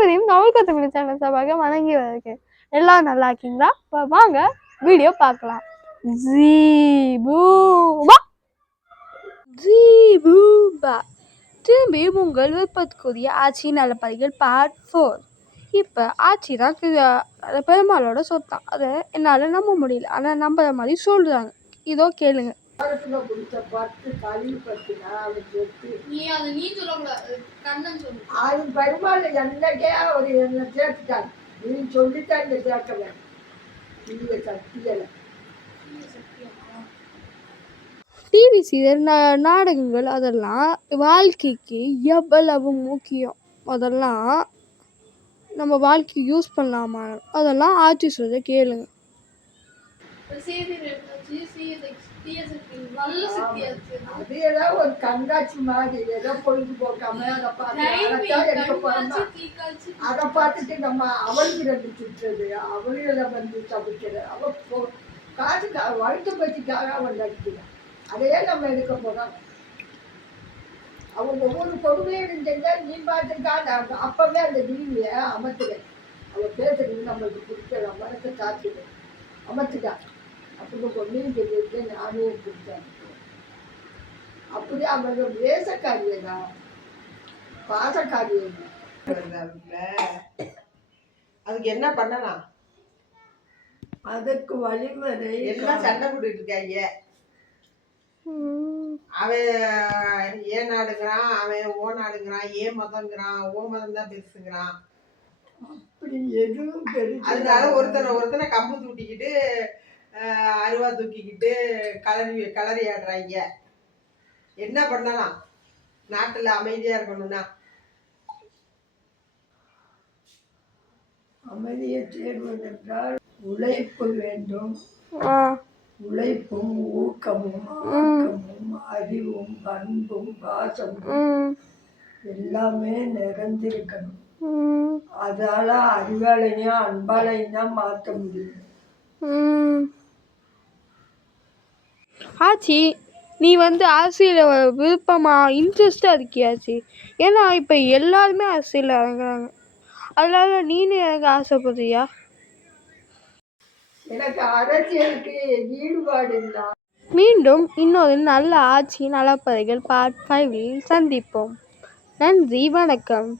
அனைவரையும் தமிழ் தமிழ் சேனல் சார்பாக வணங்கி வருகிறேன். எல்லாம் நல்லா இருக்கீங்களா? இப்போ வாங்க வீடியோ பார்க்கலாம். திரும்பி உங்கள் விருப்பத்துக்குரிய ஆட்சி நலப்பதிகள் பார்ட் 4. இப்போ ஆட்சி தான் பெருமாளோட சொத்தான். அதை என்னால் நம்ப முடியல, ஆனால் நம்புற மாதிரி சொல்கிறாங்க. இதோ கேளுங்க. டிவி சீரியல் நாடகங்கள் அதெல்லாம் வாழ்க்கைக்கு எவ்வளவு முக்கியம், அதெல்லாம் நம்ம வாழ்க்கைக்கு யூஸ் பண்ணலாமா, அதெல்லாம் ஆட்சி சொல்ல கேளுங்க. அது ஏதோ ஒரு கண்காட்சி மாதிரி ஏதோ பொழுதுபோக்காம அதை பார்த்துட்டு நம்ம அவளுக்கு சுற்றுறது, அவளிகளை வந்து தவிக்கிறது, அவ காசு வழுக்க பற்றிக்காக அவன் நடிக்கிறான். அதையே நம்ம எடுக்க போறோம். அவன் ஒவ்வொரு கொடுமையும் செஞ்சா நீ பார்த்துருக்கா, அப்பவே அந்த டிவியை அமர்த்துறேன். அவள் பேசுறது நம்மளுக்கு பிடிச்ச மனத்தை காத்துது அமர்த்துட்டான். அப்படி பொண்ணையும் சொல்லிட்டு நானும் பிடிச்சேன். அப்படியே அவங்க வேசக்காரியதா பாசக்காரியதா. அதுக்கு என்ன பண்ணலாம்? அதுக்கு வழிமுறை எல்லாம் சண்டை போட்டுட்டு இருக்காங்க. அவன் ஏன் நாடுங்கிறான், அவன் ஓ நாடுங்கிறான், ஏன் மதங்கிறான், ஓ மதம் தான் பெருசுங்கிறான். அப்படி எதுவும் அதனால ஒருத்தனை கம்பு தூட்டிக்கிட்டு அருவா தூக்கிக்கிட்டு கலரி ஆடுறாங்க. என்ன பண்ணலாம்? நாட்டுல அமைதியா இருக்கணும்னா அமைதியை தேடுவதென்றால் உழைப்பு வேண்டும். உழைப்பும் ஊக்கமும் ஆக்கமும் அறிவும் பண்பும் பாசமும் எல்லாமே நிறைந்திருக்கணும். அதால அறிவாளையும் அன்பாளையும் தான் மாற்ற முடியும். ஆச்சி, நீ அரசியல விருப்பமா இன்ட்ரெஸ்டாக இருக்கியாச்சு? ஏன்னா இப்போ எல்லாருமே அரசியலில் இறங்குறாங்க. அதனால நீனு எனக்கு ஆசைப்படுறியா? எனக்கு அரசியலுக்கு ஈடுபாடு இல்லை. மீண்டும் இன்னொரு நல்ல ஆட்சி நலப்பதிகள் பார்ட் 5 சந்திப்போம். நன்றி, வணக்கம்.